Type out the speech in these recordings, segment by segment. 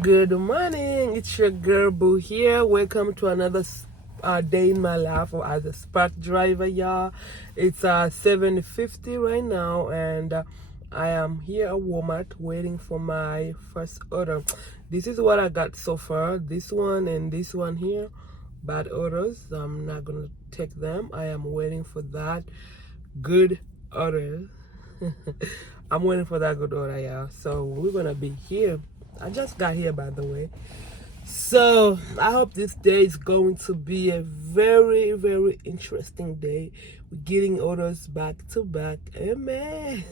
Good morning, it's your girl Boo here. Welcome to another day in my life or as a SparkDriver, y'all. It's 7:50 right now, and I am here at Walmart waiting for my first order. This is what I got so far. This one and this one here, bad orders. I'm not gonna take them. I am waiting for that good order. I'm waiting for that good order, y'all. So we're gonna be here. I just got here, by the way. So I hope this day is going to be a very, very interesting day. We're getting orders back to back. Amen.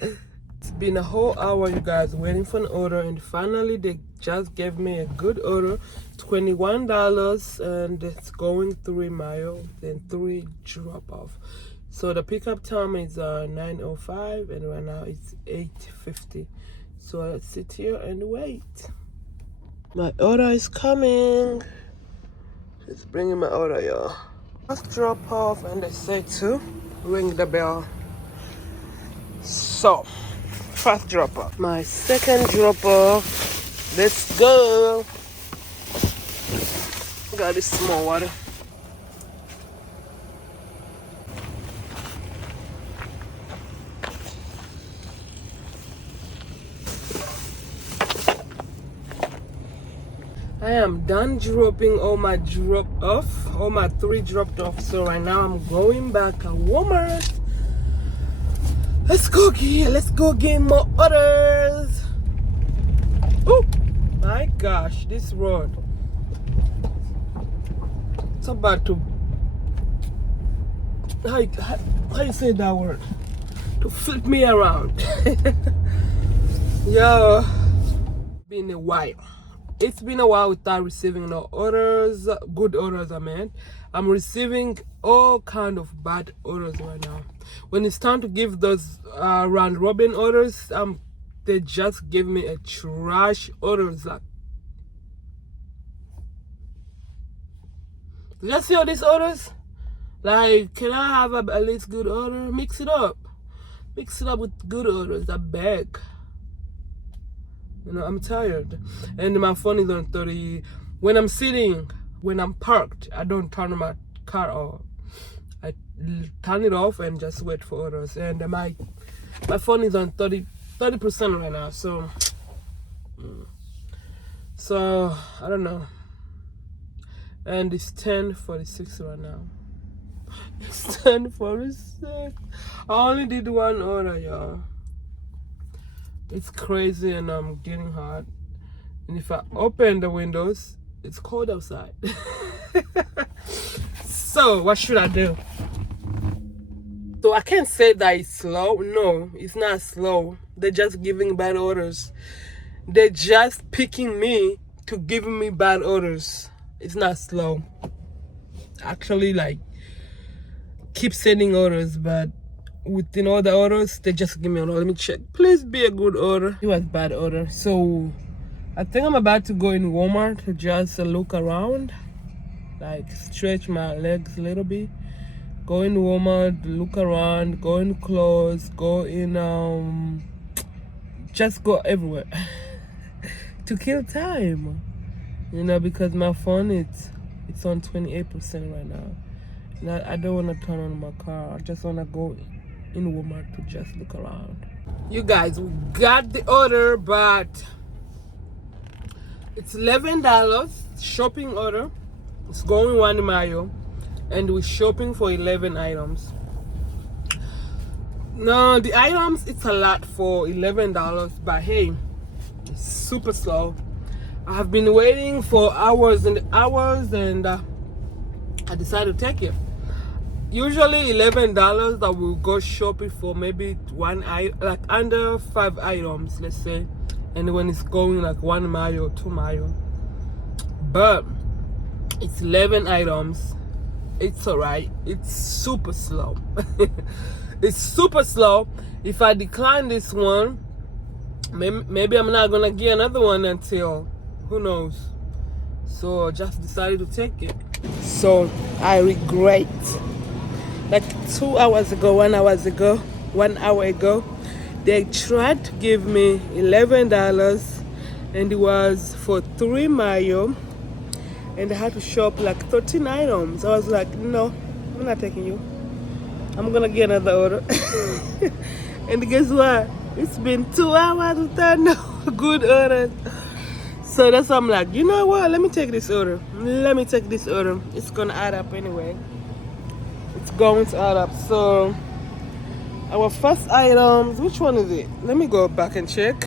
It's been a whole hour, you guys, waiting for an order, and finally they just gave me a good order, $21, and it's going 3 miles and 3 drop off. So the pickup time is 9:05, and right now it's 8:50. So let's sit here and wait. My order is coming. It's bringing my order, y'all. First drop off, and they say to ring the bell. So, first drop off. My second drop off. Let's go. Got this small water. I am done dropping all my 3 dropped off. So right now I'm going back at Walmart. Let's go get more orders. Oh my gosh, this road. It's about to, how you say that word? To flip me around. Yo, been a while. It's been a while without receiving no orders, good orders, I mean. I'm receiving all kind of bad orders right now. When it's time to give those round robin orders, they just give me a trash orders. Like, did you see all these orders? Like, can I have at least good order? Mix it up with good orders. I beg. You know, I'm tired, and my phone is on 30. When I'm parked, I don't turn my car off. I turn it off and just wait for orders. And my phone is on 30% right now. So I don't know. And it's 10:46 right now. It's 10:46. I only did one order, y'all. It's crazy, and I'm getting hot. And if I open the windows, it's cold outside. So what should I do? So I can't say that it's slow. No, it's not slow. They're just giving bad orders. They're just picking me to give me bad orders. It's not slow. Actually, like, keep sending orders, but within all the orders, they just give me an order. Let me check. Please be a good order. It was bad order. So I think I'm about to go in Walmart to just look around, like stretch my legs a little bit. Go in Walmart, look around, go in clothes, go in just go everywhere to kill time. You know, because my phone it's on 28% right now. And I don't want to turn on my car. I just want to go in Walmart to just look around. You guys, we got the order, but it's $11 shopping order. It's going 1 mile, and we're shopping for 11 items. No, the items, it's a lot for $11, but hey, it's super slow. I have been waiting for hours and hours, and I decided to take it. Usually $11 I will go shopping for maybe like under 5 items, let's say, and when it's going like 1 mile or 2 miles, but it's 11 items. It's alright. It's super slow. It's super slow. If I decline this one, maybe I'm not gonna get another one until who knows. So I just decided to take it. So I regret. Like 2 hours ago, 1 hour ago, they tried to give me $11 and it was for 3 mayo, and I had to shop like 13 items. I was like, no, I'm not taking you. I'm gonna get another order. And guess what? It's been 2 hours without no good orders. So that's why I'm like, you know what? Let me take this order. It's gonna add up anyway. It's going to add up. So our first items, which one is it? Let me go back and check.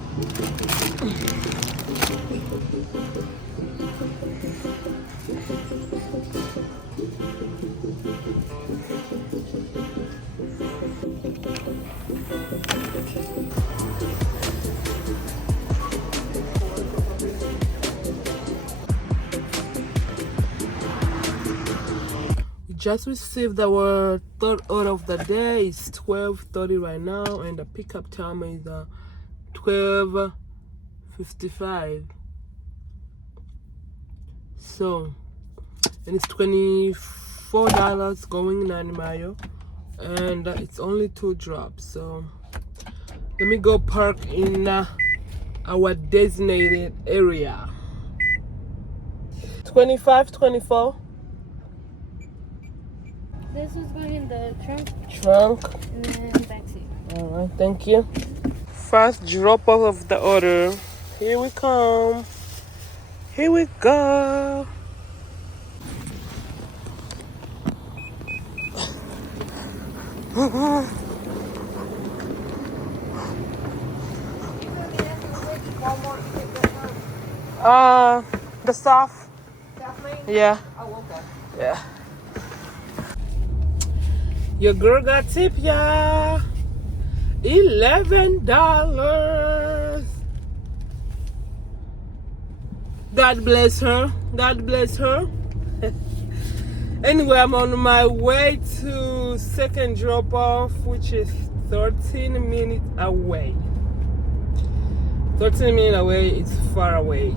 Just received our third order of the day. It's 12:30 right now, and the pickup time is 12:55. So, and it's $24 going 9 mile, and it's only 2 drops. So let me go park in our designated area. 25, 24. This is going in the trunk. And then backseat. All right, thank you. First drop off of the order. Here we come. Here we go. The soft. Yeah. Oh, okay. Yeah. Your girl got tip, y'all. $11. God bless her. God bless her. Anyway, I'm on my way to second drop off, which is 13 minutes away. 13 minutes away, it's far away.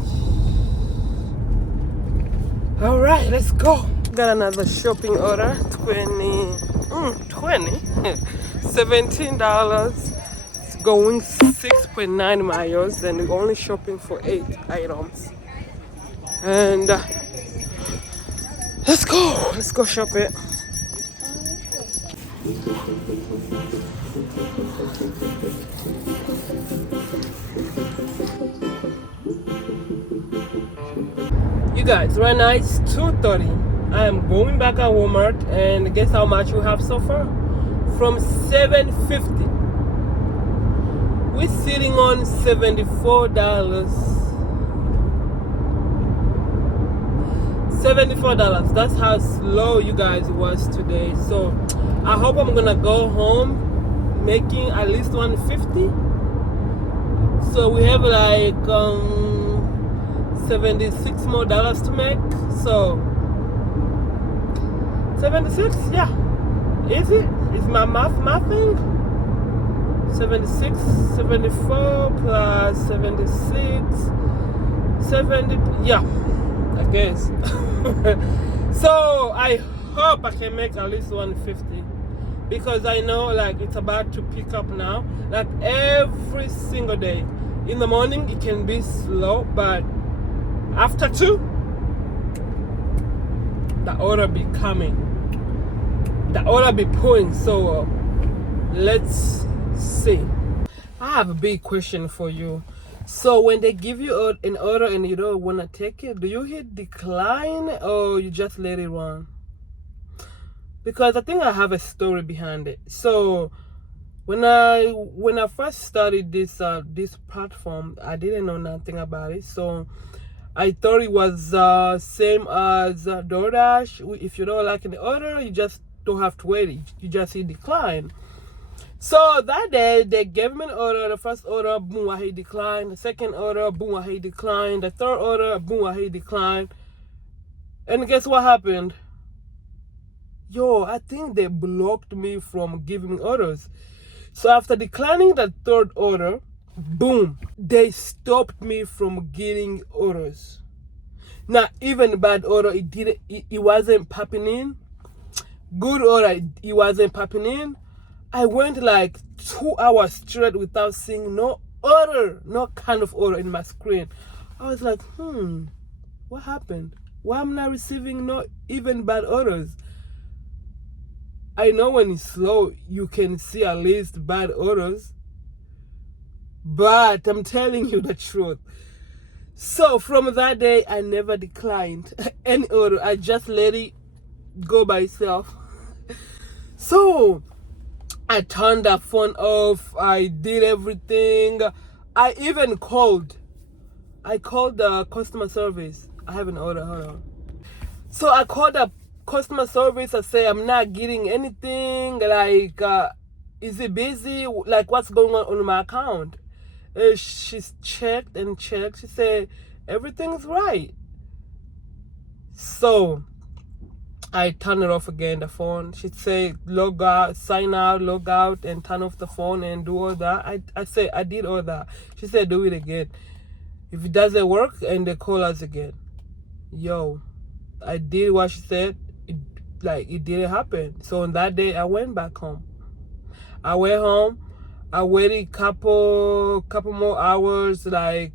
All right, let's go. Got another shopping order, $17. It's going 6.9 miles, and we're only shopping for 8 items. And let's go shop it. You guys, right now it's 2:30. I am going back at Walmart, and guess how much we have so far? From $7.50. We're sitting on $74. $74. That's how slow you guys was today. So I hope I'm gonna go home making at least $150. So we have like 76 more dollars to make. So 76, yeah. Is it? Is my math mathing? 76, 74 plus 76, 70, yeah, I guess. So I hope I can make at least 150, because I know like it's about to pick up now. Like every single day. In the morning it can be slow, but after 2, the order be coming. The order be pulling. So let's see. I have a big question for you. So when they give you an order and you don't want to take it, do you hit decline or you just let it run? Because I think I have a story behind it. So when I first started this platform, I didn't know nothing about it. So I thought it was same as DoorDash. If you don't like an order, you just don't have to wait. You just hit decline. So that day, they gave me an order. The first order, boom, I hit decline. The second order, boom, I hit decline. The third order, boom, I hit decline. And guess what happened? Yo, I think they blocked me from giving me orders. So after declining the third order, boom, they stopped me from getting orders. Now, even bad order, it wasn't popping in. Good order, it wasn't popping in. I went like 2 hours straight without seeing no order, no kind of order in my screen. I was like, what happened? Why am I not receiving not even bad orders? I know when it's slow, you can see at least bad orders. But I'm telling you the truth. So from that day, I never declined any order. I just let it go by itself. So I turned the phone off. I did everything. I even called. I called the customer service. I have an order. Hold on. So I called the customer service. I say I'm not getting anything. Like, is it busy? Like, what's going on my account? She's checked and checked. She said everything's right. So I turn it off again, the phone. She'd say log out, sign out, log out, and turn off the phone and do all that. I say I did all that. She said do it again. If it doesn't work, and they call us again. Yo, I did what she said. It didn't happen. So on that day, I went back home. I went home. I waited couple more hours. Like,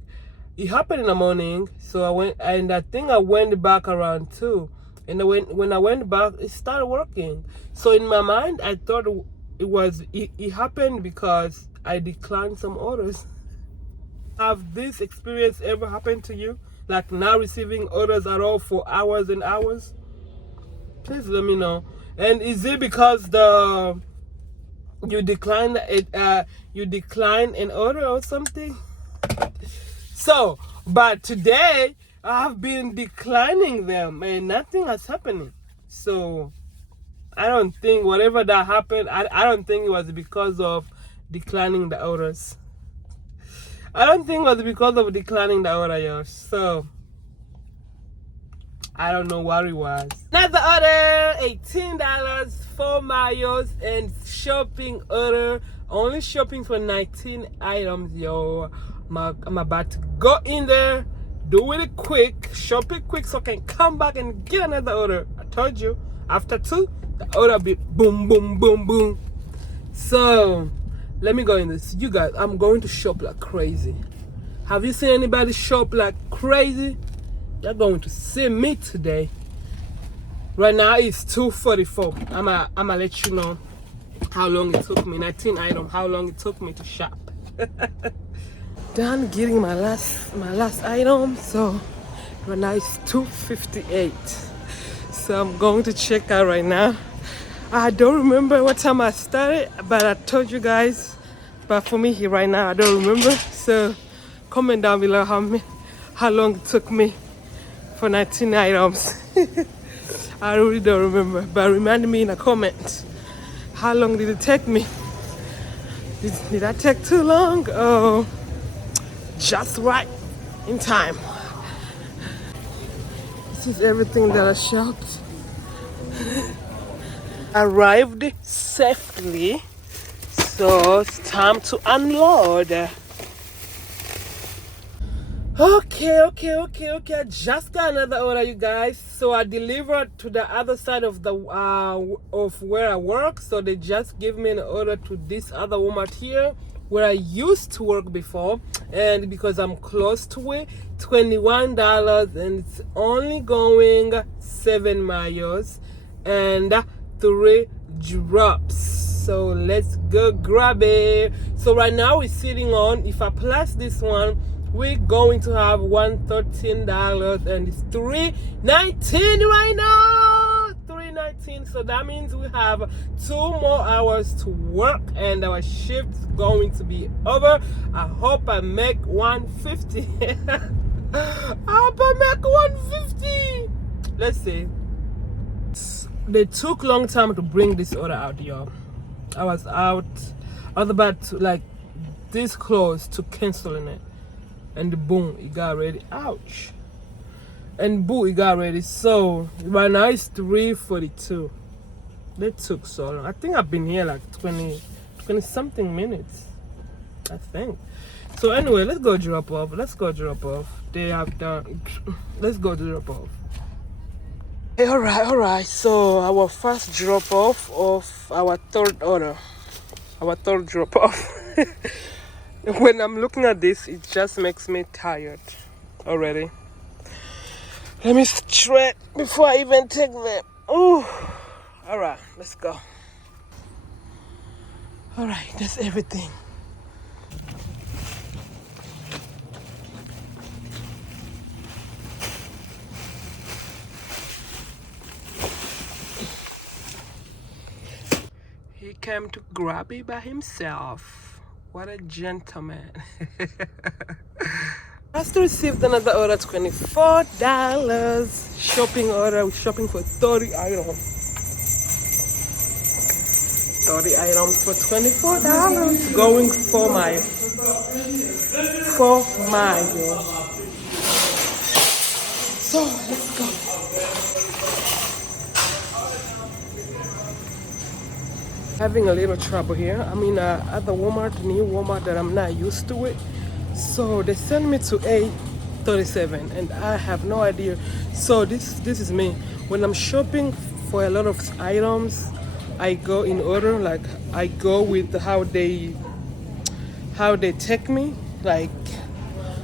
it happened in the morning. So I went, and I think I went back around 2. And when I went back, it started working. So in my mind, I thought it happened because I declined some orders. Have this experience ever happened to you? Like not receiving orders at all for hours and hours? Please let me know. And is it because you declined an order or something? So, but today I've been declining them and nothing has happened. So I don't think whatever that happened, I don't think it was because of declining the orders. I don't think it was because of declining the order, y'all. So I don't know what it was. Another order, $18, 4 miles, and shopping order. Only shopping for 19 items, yo. I'm about to go in there, do it quick, shop it quick so I can come back and get another order. I told you, after 2, the order will be boom, boom, boom, boom. So let me go in this. You guys, I'm going to shop like crazy. Have you seen anybody shop like crazy? You're going to see me today. Right now it's 2:44. I'ma let you know how long it took me. 19 items. How long it took me to shop. Done getting my last item. So right now it's 2:58. So I'm going to check out right now. I don't remember what time I started, but I told you guys. But for me here right now, I don't remember. So comment down below how long it took me for 19 items. I really don't remember, but remind me in a comment. How long did it take me? Did I take too long? Oh, just right in time. This is everything that I shopped. Arrived safely, so it's time to unload. Okay. I just got another order, you guys. So I delivered to the other side of the of where I work. So they just gave me an order to this other Walmart here, where I used to work before, and because I'm close to it, $21, and it's only going 7 miles and 3 drops. So let's go grab it. So right now we're sitting on, if I plus this one, we're going to have $113, and it's $3.19 right now. $3.19. So that means we have 2 more hours to work, and our shift's going to be over. I hope I make $150. I hope I make $150. Let's see. They took long time to bring this order out, y'all. I was about to, like, this close to canceling it, and boom, it got ready. Ouch. And boom, it got ready. So right now it's 3:42. They took so long. I think I've been here like 20 something minutes, I think. So anyway, let's go drop off. They have done. Let's go drop off. Hey, all right. So our first drop off of our third order, our third drop off. When I'm looking at this, it just makes me tired. already. Let me stretch before I even take them. Ooh. All right, let's go. All right, that's everything. He came to grab it by himself. What a gentleman. Just received another order, $24. Shopping order, we're shopping for 30 items. 30 items for $24. Going for my So let's go. Having a little trouble here. I'm in at the Walmart, new Walmart that I'm not used to it. So they send me to A37 and I have no idea. So this is me. When I'm shopping for a lot of items, I go in order, like I go with how they take me, like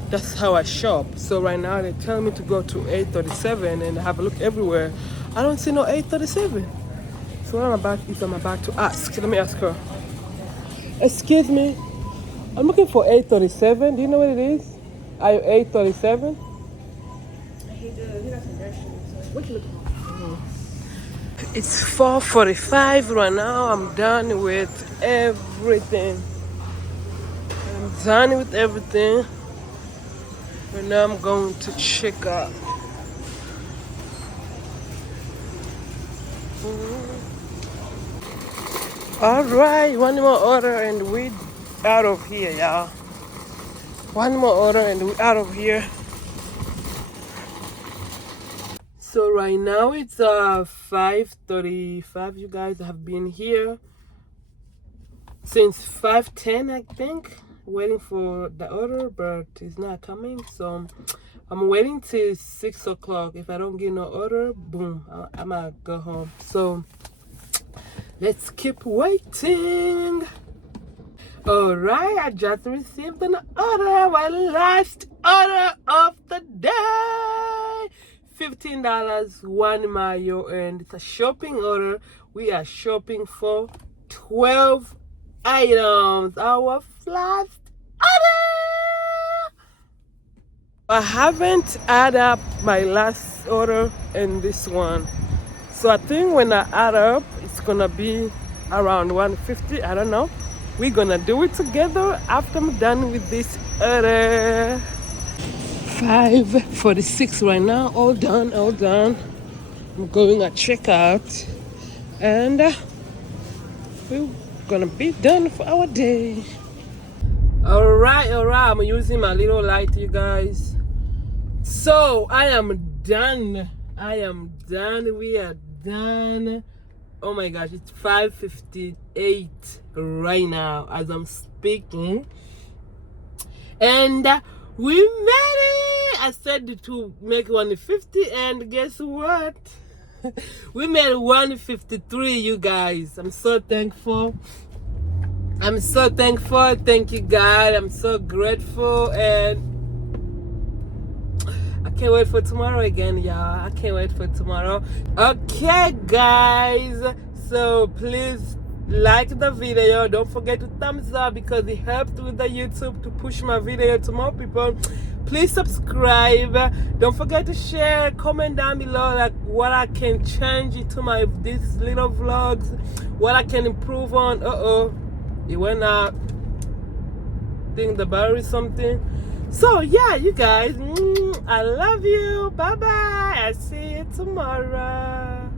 that's how I shop. So right now they tell me to go to A37 and have a look everywhere. I don't see no A37. So what I'm about to ask. Let me ask her. Excuse me, I'm looking for A37. Do you know what it is? Are you A37? He does. He got some vegetables. What you looking for? It's 4:45 right now. I'm done with everything. And now I'm going to check out. All right, one more order and we out of here, y'all. One more order and we out of here. So right now it's 5:35. You guys have been here since 5:10, I think, waiting for the order, but it's not coming. So I'm waiting till 6 o'clock. If I don't get no order, boom, I'm gonna go home. So let's keep waiting. All right, I just received an order, my last order of the day. $15, one mayo, and it's a shopping order. We are shopping for 12 items. Our last order. I haven't added up my last order and this one. So I think when I add up, it's gonna be around 150. I don't know. We're gonna do it together after I'm done with this order. 5:46 right now. All done. I'm going at checkout, and we're gonna be done for our day. All right. I'm using my little light, you guys. So I am done. We are done. Oh my gosh, it's 5:58 right now as I'm speaking, and we made it. I said to make 150, and guess what? We made 153, you guys. I'm so thankful. Thank you, God. I'm so grateful, and I can't wait for tomorrow again, y'all. Okay, guys. So please like the video. Don't forget to thumbs up because it helps with the YouTube to push my video to more people. Please subscribe. Don't forget to share. Comment down below like what I can change to these little vlogs. What I can improve on. It went out. I think the battery something. So yeah, you guys, I love you. Bye bye. I'll see you tomorrow.